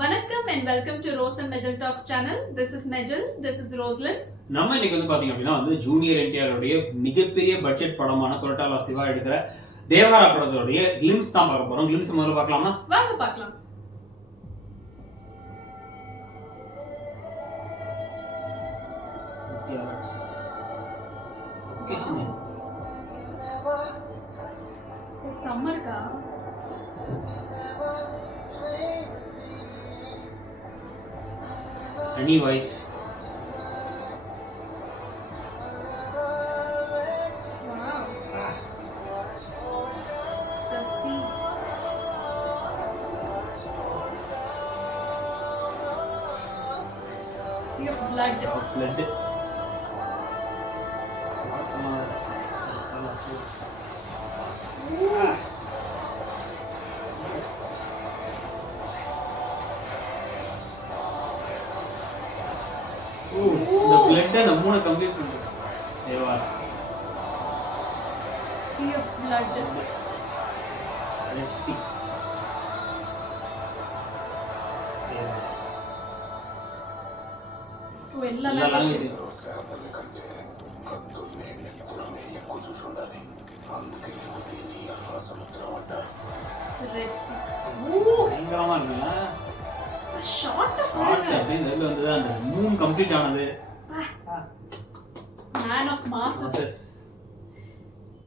வணக்கம் and welcome to Rose and Mejal Talks channel. This is Mejal, this is Roslyn. நம்ம இன்னைக்கு வந்து பாத்தீங்க அப்படின்னா ஜூனியர் என்டிஆர் உடைய மிகப்பெரிய பட்ஜெட் படமான கொரட்டாலா சிவா எடுக்கிற தேவாரா படத்தோடைய கிளிம்ஸ் தான் பார்க்க போறோம். கிளிம்ஸ் முதல்ல பார்க்கலாமா? வாங்க பார்க்கலாம். சம்மர்க்கா any voice wow the sea of blood இந்த blood அந்த மூணு கம்ப்ளீட் பண்ணுது Devara sea of blood let's see எல்லா லாங்குவேஜ் பயங்கரமா இருக்குல்ல ஷார்ட் அப்படின்னு வந்து அந்த மூணு கம்ப்ளீட் ஆனது மேன் ஆஃப் மாசஸ்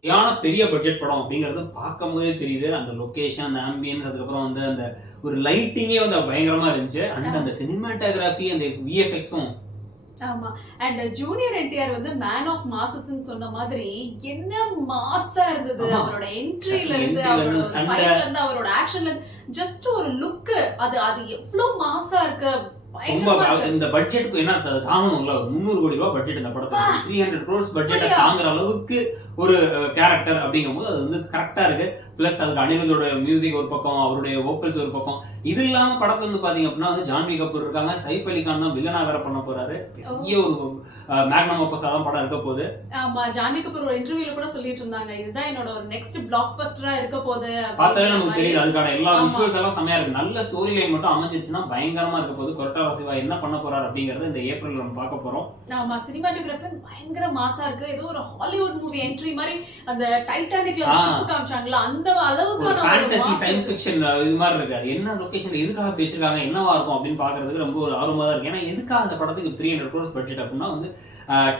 யான பெரிய பட்ஜெட் படம் அப்படிங்கறது பார்க்கும் போதே தெரியுது. அந்த லொகேஷன், அந்த ஆம்பியன்ஸ், அதுக்கப்புறம் வந்து அந்த ஒரு லைட்டிங்கே வந்து பயங்கரமா இருந்துச்சு. அந்த சினிமாட்டோகிராஃபி, அந்த விஎஃப்எக்ஸும் ஆமா. அண்ட் ஜூனியர் என்டிஆர் வந்து மேன் ஆஃப் மாசஸ்ன்னு சொன்ன மாதிரி என்ன மாஸா இருந்தது. அவரோட என்ட்ரில இருந்து, அவரோட ஃபைட்ல இருந்து, அவரோட ஆக்ஷன்ல இருந்து, ஜஸ்ட் ஒரு லுக் அது எவ்வளவு மாஸா இருக்கு. இந்த பட்ஜெட்டுக்கு என்ன தாங்கணும்ல, 300 கோடி ரூபாய் பட்ஜெட் இந்த படத்துல 300 crores பட்ஜெட்டை தாங்குற அளவுக்கு ஒரு கேரக்டர் அப்படிங்கும்போது அது வந்து கரெக்டா இருக்கு. பிளஸ் அதுக்கு அனிருத்தோட மியூசிக் ஒரு பக்கம், அவருடைய வோக்கல்ஸ் ஒரு பக்கம். இது இல்லாம படத்துல வந்து பாத்தீங்க அப்படின்னா வந்து ஜான்வி கபூர் இருக்காங்க, சைஃப் அலி கான் தான் வில்லனா வேற பண்ண போறாரு. பெரிய ஒரு மேக்னம் ஆப்பஸா தான் படம் இருக்க போகுது. ஆமா, ஜான்வி கபூர் ஒரு இன்டர்வியூல கூட சொல்லிட்டு இருந்தாங்க, இதுதான் என்னோட ஒரு நெக்ஸ்ட் பிளாக் பஸ்டரா இருக்க போகுது. பார்த்தாலே நமக்கு தெரியுது. அதுக்கான எல்லா விஷுவல்ஸ் எல்லாம் செமையா இருக்கு. நல்ல ஸ்டோரி லைன் மட்டும் அமைஞ்சிருச்சுன்னா பயங்கரமா இருக்க போகுது. கொரட்டாலா சிவா என்ன பண்ண போறாரு அப்படிங்கறது இந்த ஏப்ரல்ல நம்ம பார்க்க போறோம். ஆமா, சினிமாட்டோகிராஃபி பயங்கர மாஸா இருக்கு. ஏதோ ஒரு ஹாலிவுட் மூவி என்ட்ரி மாதிரி அந்த டைட்டானிக்ல ஷிப் காமிச்சாங்களா, அந்த அளவுக்கான ஃபேண்டசி சயின்ஸ் ஃபிக்ஷன் இது மாதிரி இருக்கு. என்ன லொகேஷன், எதுக்காக பேசிருக்காங்க, என்னவா இருக்கும் அப்படின்னு பாக்குறதுக்கு ரொம்ப ஒரு ஆர்வமா தான் இருக்கு. ஏன்னா எதுக்காக அந்த படத்துக்கு 300 crores பட்ஜெட் அப்படின்னா வந்து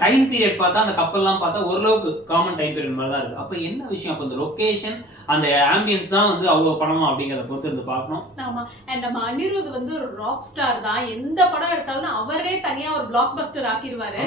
டைம் பீரியட் பார்த்தா, அந்த கப்பல்லாம் பார்த்தா ஓரளவுக்கு காமன் டைம் பீரியட் மாதிரி தான் இருக்கு. அப்ப என்ன விஷயம், அப்ப இந்த லொகேஷன், அந்த ஆம்பியன்ஸ் தான் வந்து அவ்வளவு படமா அப்படிங்கறத பொறுத்து இருந்து பார்க்கணும். ஆமா. அண்ட் நம்ம அனிருத் வந்து ஒரு ராக் ஸ்டார் தான். எந்த படம் எடுத்தாலும் அவரே தனியா ஒரு பிளாக் பஸ்டர் ஆக்கிடுவாரு.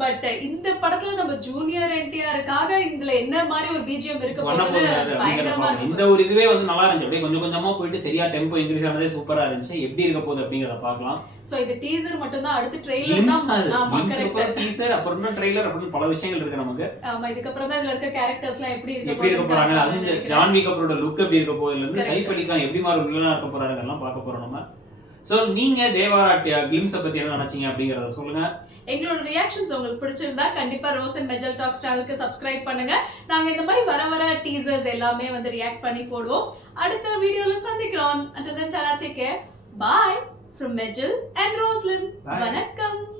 பட் இந்த படத்துல நம்ம ஜூனியர் என்டிஆருக்காக இதுல என்ன மாதிரி ஒரு பிஜிஎம் இருக்க போகுது பயங்கரமா இருக்கு. இந்த ஒரு இதுவே வந்து நல்லா இருந்துச்சு. அப்படியே கொஞ்சம் கொஞ்சமா போயிட்டு சரியா டெம்போ இன்க்ரீஸ் ஆனதே சூப்பரா இருந்துச்சு. எப்படி இருக்க போகுது அப்படிங்கறத பார்க்கலாம். சோ இது டீசர் மட்டும் தான், அடுத்து ட்ரெய்லர் தான். ஆமா, கரெக்ட். டீசர் அப்புறம் ட்ரெய்லர் அப்புறம் பல விஷயங்கள் இருக்கு நமக்கு. ஆமா, இதுக்கு அப்புறம் தான் இதுல இருக்க கேரக்டர்ஸ்லாம் எப்படி இருக்க போறாங்க, அந்த ஜான்வி கபூரோட லுக் எப்படி இருக்க போகுதுல இருந்து சைஃப் அலி கான் எப்படி மாதிரி வில்லனா இருக்க போறாங்க எல்லாம் பார்க்க போறோம் நம்ம. சோ நீங்க தேவாரா கிளிம்ஸ் பத்தி என்ன நினைச்சீங்க அப்படிங்கறத சொல்லுங்க. எங்களோட ரியாக்ஷன்ஸ் உங்களுக்கு பிடிச்சிருந்தா கண்டிப்பா ரோஸ் அண்ட் மெஜல் டாக்ஸ் சேனலுக்கு சப்ஸ்கிரைப் பண்ணுங்க. நாங்க இந்த மாதிரி வர டீசர்ஸ் எல்லாமே வந்து ரியாக்ட் பண்ணி போடுவோம். அடுத்த வீடியோல சந்திக்கிறோம். until then, take care. Bye from Mejal and Roslyn. வணக்கம்.